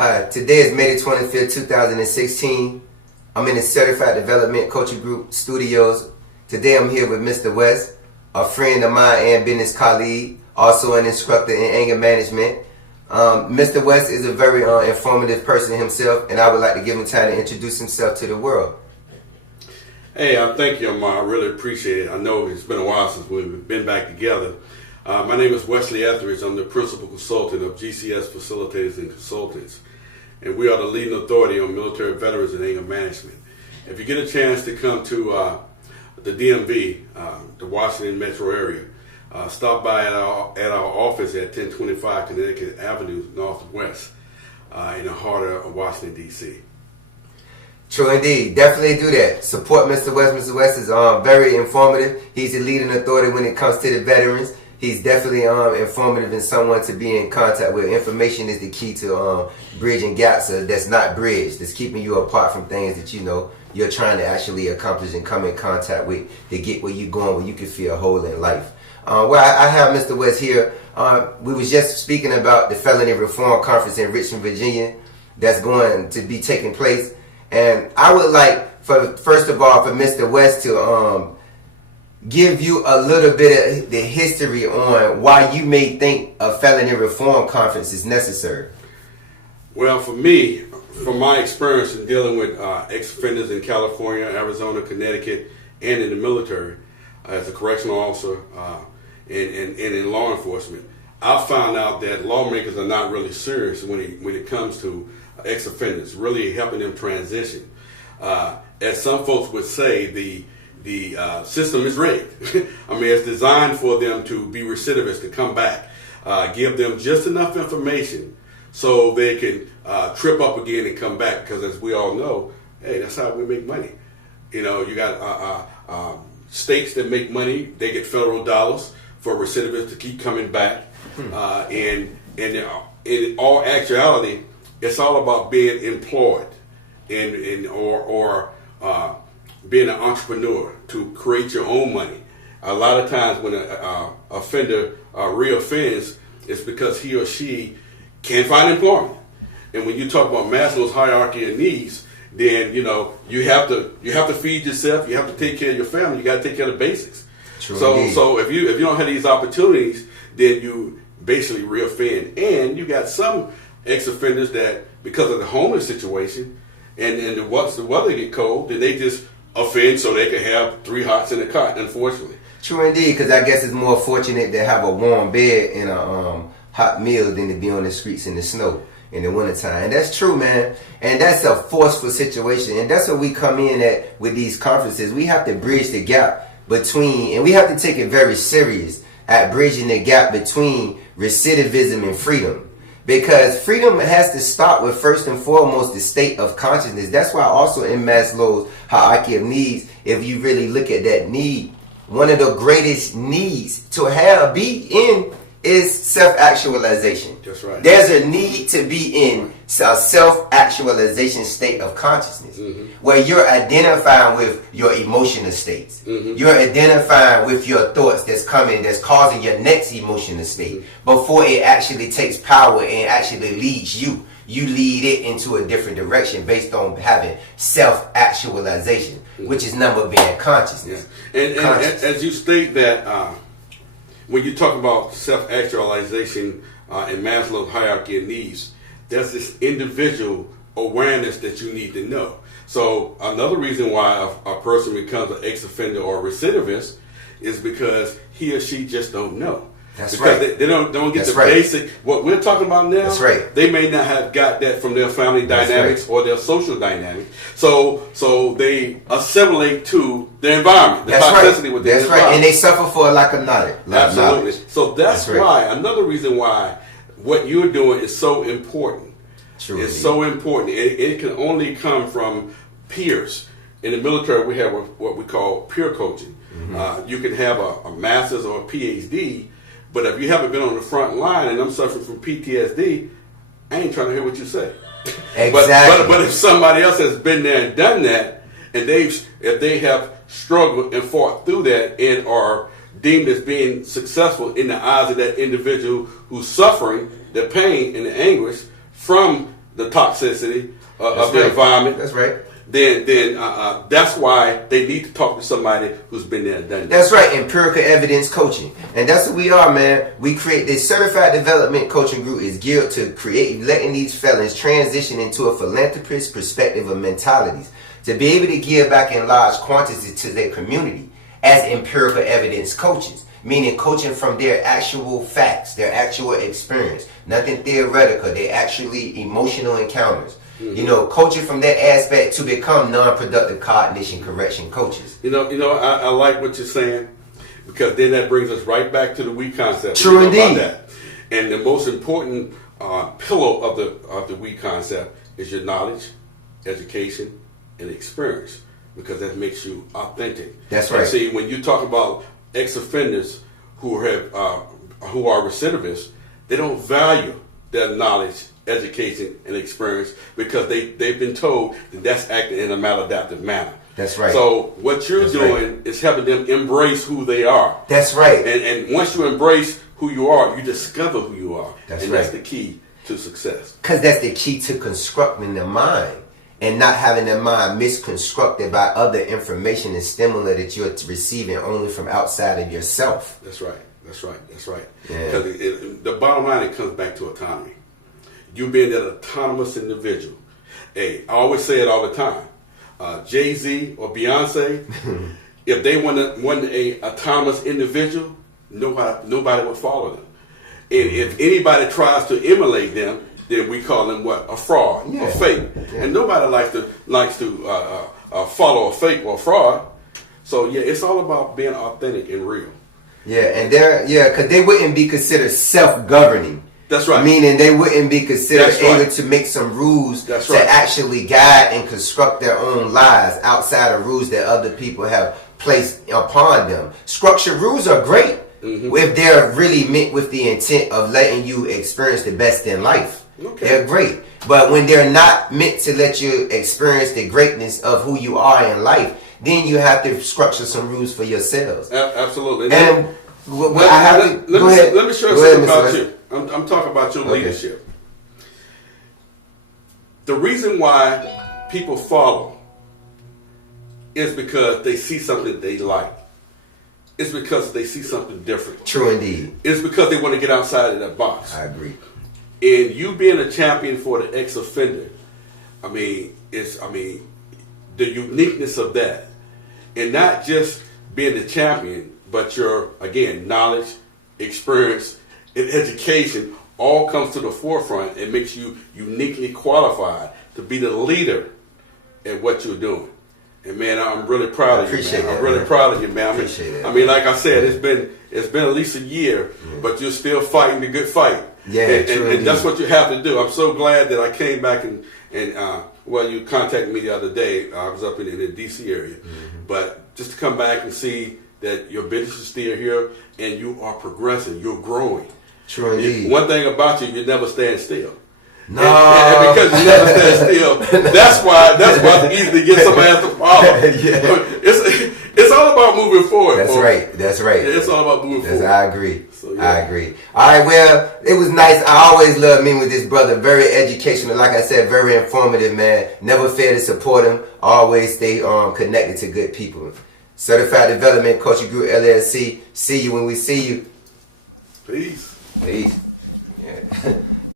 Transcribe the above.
Hi, today is May the 25th, 2016. I'm in the Certified Development Coaching Group Studios. Today I'm here with Mr. West, a friend of mine and business colleague, also an instructor in anger management. Mr. West is a very informative person himself, and I would like to give him time to introduce himself to the world. Hey, thank you, Amar. I really appreciate it. I know it's been a while since we've been back together. My name is Wesley Etheridge. I'm the principal consultant of GCS Facilitators and Consultants, and we are the leading authority on military veterans and anger management. If you get a chance to come to the DMV, the Washington metro area, stop by at our office at 1025 Connecticut Avenue Northwest in the heart of Washington, D.C. True indeed. Definitely do that. Support Mr. West. Mr. West is very informative. He's the leading authority when it comes to the veterans. He's definitely informative and someone to be in contact with. Information is the key to bridging gaps that's not bridged. That's keeping you apart from things that you know you're trying to actually accomplish and come in contact with to get where you're going, where you can feel whole in life. Well, I have Mr. West here. We was just speaking about the Felony Reform Conference in Richmond, Virginia that's going to be taking place. And I would like, first of all, for Mr. West to give you a little bit of the history on why you may think a Felony Reform Conference is necessary. Well, for me, from my experience in dealing with ex-offenders in California, Arizona, Connecticut, and in the military, as a correctional officer and in law enforcement, I found out that lawmakers are not really serious when it comes to ex-offenders, really helping them transition. As some folks would say, the system is rigged. I mean, it's designed for them to be recidivists, to come back. Give them just enough information so they can trip up again and come back, because as we all know, hey, that's how we make money. You know, you got states that make money, they get federal dollars for recidivists to keep coming back. And in all actuality, it's all about being employed or being an entrepreneur to create your own money. A lot of times when an offender reoffends, it's because he or she can't find employment. And when you talk about Maslow's hierarchy of needs, then you know you have to feed yourself, you have to take care of your family, you got to take care of the basics. True So if you don't have these opportunities, then you basically reoffend. And you got some ex-offenders that, because of the homeless situation, and once the weather get cold, then they just offend so they can have 3 hots in a cot, unfortunately. True indeed, because I guess it's more fortunate to have a warm bed and a hot meal than to be on the streets in the snow in the wintertime. And that's true, man. And that's a forceful situation. And that's what we come in at with these conferences. We have to bridge the gap between, and we have to take it very serious at bridging the gap between recidivism and freedom. Because freedom has to start with, first and foremost, the state of consciousness. That's why also in Maslow's hierarchy of needs, if you really look at that need, one of the greatest needs to be in is self-actualization. That's right. There's a need to be in a self-actualization state of consciousness, where you're identifying with your emotional states. You're identifying with your thoughts that's causing your next emotional state before it actually takes power and actually leads you. You lead it into a different direction based on having self-actualization, which is number being consciousness. Yeah. And as you state that, when you talk about self-actualization in Maslow's hierarchy of needs, there's this individual awareness that you need to know. So another reason why a person becomes an ex-offender or a recidivist is because he or she just don't know. That's because right. They don't get the basic, what we're talking about now. That's right. They may not have got that from their family dynamics or their social dynamics. So they assimilate to the environment, the toxicity with the environment. That's right, and they suffer for a lack of knowledge. Absolutely. So that's why, another reason why what you're doing is so important. True. It's so important. It can only come from peers. In the military, we have what we call peer coaching. You can have a master's or a PhD, but if you haven't been on the front line and I'm suffering from PTSD, I ain't trying to hear what you say. Exactly. But if somebody else has been there and done that, and if they have struggled and fought through that and are deemed as being successful in the eyes of that individual who's suffering the pain and the anguish from the toxicity of the right. environment. That's right. Then that's why they need to talk to somebody who's been there and done that. That's right, empirical evidence coaching. And that's what we are, man. We create this certified development coaching group is geared to letting these felons transition into a philanthropist perspective of mentalities, to be able to give back in large quantities to their community as empirical evidence coaches, meaning coaching from their actual facts, their actual experience, nothing theoretical, they're actually emotional encounters. Mm-hmm. You know, coaching from that aspect to become non-productive cognition correction coaches. I like what you're saying, because then that brings us right back to the we concept. True indeed. That. And the most important pillar of the we concept is your knowledge, education, and experience, because that makes you authentic. That's right. And see, when you talk about ex-offenders who are recidivists, they don't value their knowledge, education, and experience, because they've been told that that's acting in a maladaptive manner. That's right. So what you're doing is helping them embrace who they are. That's right. And once you embrace who you are, you discover who you are. That's and right. That's the key to success. Because that's the key to constructing the mind and not having the mind misconstructed by other information and stimuli that you're receiving only from outside of yourself. That's right. That's right. That's right. Yeah. Because the bottom line, it comes back to autonomy. You being that autonomous individual. Hey, I always say it all the time. Jay-Z or Beyonce, if they want a autonomous individual, nobody would follow them. And if anybody tries to emulate them, then we call them what? A fraud, a fake. Yeah. And nobody likes to follow a fake or a fraud. So yeah, it's all about being authentic and real. Yeah, and because they wouldn't be considered self-governing. That's right. Meaning they wouldn't be considered able to make some rules to actually guide and construct their own lives outside of rules that other people have placed upon them. Structured rules are great if they're really meant with the intent of letting you experience the best in life. Okay. They're great. But when they're not meant to let you experience the greatness of who you are in life, then you have to structure some rules for yourselves. Absolutely. And let me share something about you. I'm talking about your leadership. The reason why people follow is because they see something they like. It's because they see something different. True indeed. It's because they want to get outside of that box. I agree. And you being a champion for the ex-offender, the uniqueness of that, and not just being the champion, but your, again, knowledge, experience, and education all comes to the forefront and makes you uniquely qualified to be the leader at what you're doing. And man, I'm really proud of you, man. I'm really proud of you, man. Like I said, it's been at least a year, but you're still fighting the good fight. Yeah, and that's what you have to do. I'm so glad that I came back and you contacted me the other day. I was up in the D.C. area, but just to come back and see that your business is still here and you are progressing, you're growing. True indeed. One thing about you never stand still. No. And because you never stand still, that's why it's easy to get somebody else to follow. It's all about moving forward. That's right. That's right. It's all about moving forward. I agree. So, yeah. I agree. All right. Well, it was nice. I always love meeting with this brother. Very educational. Like I said, very informative, man. Never fail to support him. Always stay connected to good people. Certified Development Coaching Group LLC. See you when we see you. Peace. Peace. Yeah.